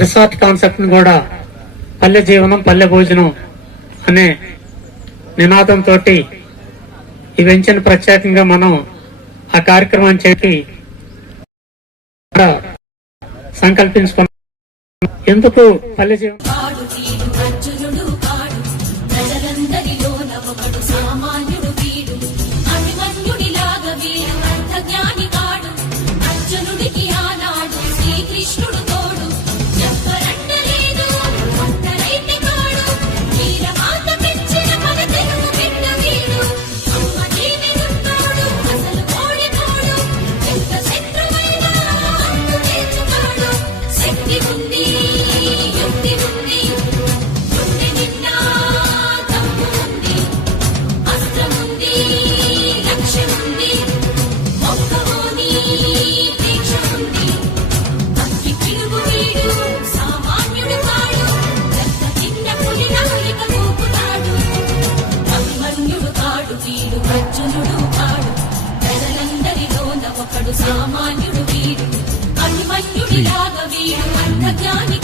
Resort concept ను కూడా పల్లె జీవనం పల్లె భోజనం అనే నినాదంతో ఈ వెంచర్ ప్రత్యేకంగా మనం ఆ కార్యక్రమాన్ని చేసి సంకల్పించుకున్నాం. ఎందుకు పల్లె జీవనం సామాన్యుడు వీడు అభిమన్యుడిలాగా వీడు అంతజ్ఞాని